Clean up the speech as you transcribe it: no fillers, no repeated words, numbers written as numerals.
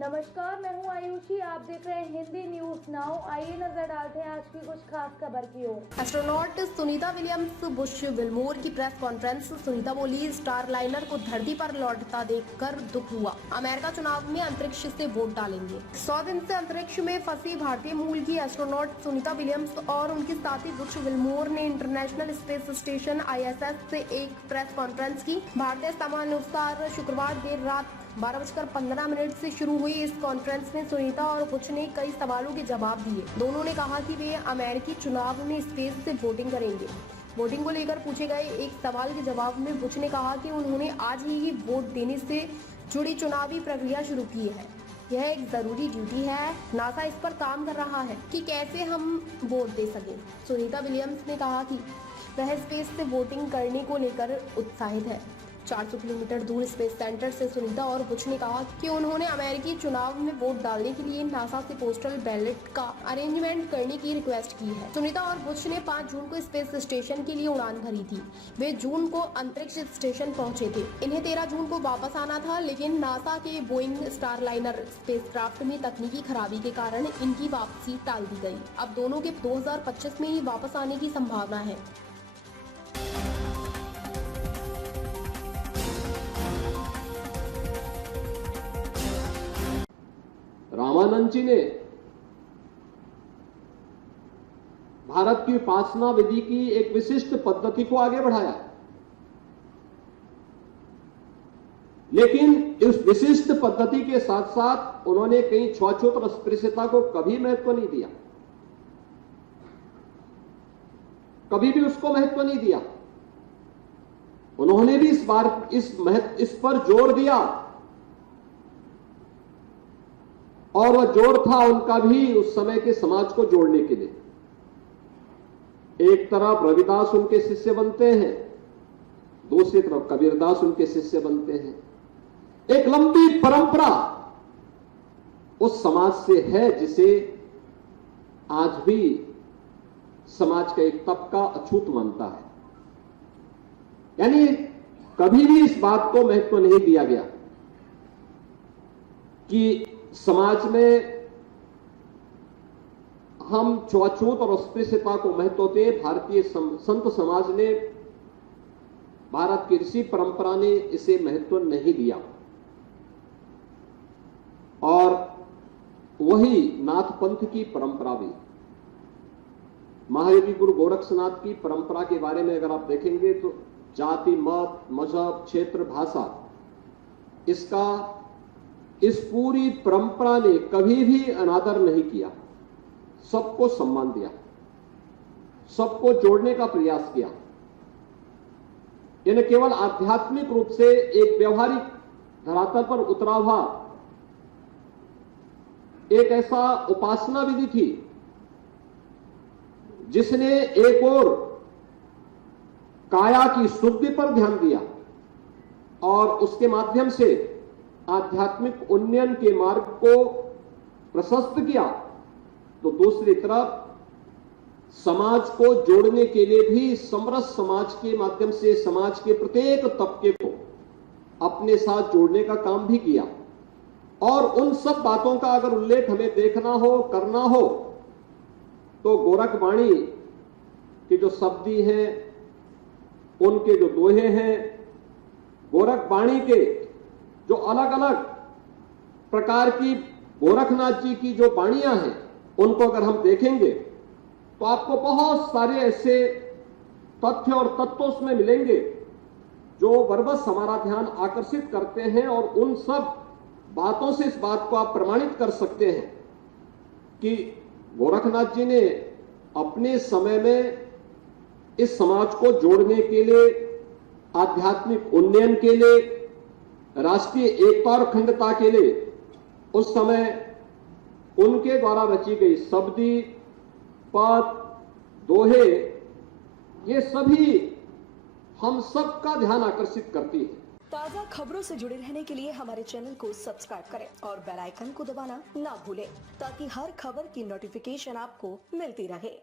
नमस्कार, मैं हूं आयुषी। आप देख रहे हैं हिंदी न्यूज नाउ। आइए नजर डालते हैं आज की कुछ खास खबर की ओर। Astronaut Sunita Williams Butch Wilmore की प्रेस कॉन्फ्रेंस। सुनीता बोली, स्टारलाइनर को धरती पर लौटता देखकर दुख हुआ। अमेरिका चुनाव में अंतरिक्ष से वोट डालेंगे। 100 दिन से अंतरिक्ष में फंसी भारतीय मूल की एस्ट्रोनॉट सुनीता विलियम्स और उनकी साथी बुश विल्मोर ने इंटरनेशनल स्पेस स्टेशन ISS से एक प्रेस कॉन्फ्रेंस की। भारतीय समयानुसार शुक्रवार देर रात 12:15 से शुरू हुई इस कॉन्फ्रेंस में सुनीता और बुश ने कई सवालों के जवाब दिए। दोनों ने कहा कि वे अमेरिकी चुनाव में स्पेस से वोटिंग करेंगे। वोटिंग को लेकर पूछे गए एक सवाल के जवाब में बुश ने कहा कि उन्होंने आज ही वोट देने से जुड़ी चुनावी प्रक्रिया शुरू की है। यह एक जरूरी ड्यूटी है। नासा इस पर काम कर रहा है कि कैसे हम वोट दे सकें। सुनीता विलियम्स ने कहा कि वह स्पेस से वोटिंग करने को लेकर उत्साहित है। 400 किलोमीटर दूर स्पेस सेंटर से सुनीता और बुश ने कहा कि उन्होंने अमेरिकी चुनाव में वोट डालने के लिए नासा से पोस्टल बैलेट का अरेंजमेंट करने की रिक्वेस्ट की है। सुनीता और बुश ने 5 जून को स्पेस स्टेशन के लिए उड़ान भरी थी। वे जून को अंतरिक्ष स्टेशन पहुंचे थे। इन्हें 13 जून को वापस आना था, लेकिन नासा के बोइंग स्टारलाइनर स्पेसक्राफ्ट में तकनीकी खराबी के कारण इनकी वापसी टाल दी गई। अब दोनों के 2025 में ही वापस आने की संभावना है। रामानंद जी ने भारत की उपासना विधि की एक विशिष्ट पद्धति को आगे बढ़ाया, लेकिन इस विशिष्ट पद्धति के साथ साथ उन्होंने कहीं छुआछूत और अस्पृश्यता को कभी महत्व नहीं दिया, कभी भी उसको महत्व नहीं दिया। उन्होंने भी इस बार इस पर जोर दिया, और वह जोर था उनका भी उस समय के समाज को जोड़ने के लिए। एक तरफ रविदास उनके शिष्य बनते हैं, दूसरी तरफ कबीरदास उनके शिष्य बनते हैं। एक लंबी परंपरा उस समाज से है जिसे आज भी समाज का एक तबका अछूत मानता है। यानी कभी भी इस बात को महत्व नहीं दिया गया कि समाज में हम छुआछूत और अस्पृश्यता को महत्व दें। भारतीय संत समाज ने, भारत की ऋषि परंपरा ने इसे महत्व नहीं दिया, और वही नाथ पंथ की परंपरा भी, महायोगी गुरु गोरक्षनाथ की परंपरा के बारे में अगर आप देखेंगे तो जाति, मत, मजहब, क्षेत्र, भाषा, इसका इस पूरी परंपरा ने कभी भी अनादर नहीं किया। सबको सम्मान दिया, सबको जोड़ने का प्रयास किया। यानी केवल आध्यात्मिक रूप से एक व्यवहारिक धरातल पर उतरा हुआ एक ऐसा उपासना विधि थी जिसने एक और काया की शुद्धि पर ध्यान दिया और उसके माध्यम से आध्यात्मिक उन्नयन के मार्ग को प्रशस्त किया, तो दूसरी तरफ समाज को जोड़ने के लिए भी समरस समाज के माध्यम से समाज के प्रत्येक तबके को अपने साथ जोड़ने का काम भी किया। और उन सब बातों का अगर उल्लेख हमें देखना हो, करना हो, तो गोरखवाणी के जो शब्दी हैं, उनके जो दोहे हैं, गोरखवाणी के जो अलग अलग प्रकार की गोरखनाथ जी की जो वाणियां हैं, उनको अगर हम देखेंगे तो आपको बहुत सारे ऐसे तथ्य और तत्व उसमें मिलेंगे जो बरबस हमारा ध्यान आकर्षित करते हैं, और उन सब बातों से इस बात को आप प्रमाणित कर सकते हैं कि गोरखनाथ जी ने अपने समय में इस समाज को जोड़ने के लिए, आध्यात्मिक उन्नयन के लिए, राष्ट्रीय एकता और अखंडता के लिए उस समय उनके द्वारा रची गई शब्दी, पद, दोहे, ये सभी हम सब का ध्यान आकर्षित करती है। ताज़ा खबरों से जुड़े रहने के लिए हमारे चैनल को सब्सक्राइब करें और बेल आइकन को दबाना ना भूलें, ताकि हर खबर की नोटिफिकेशन आपको मिलती रहे।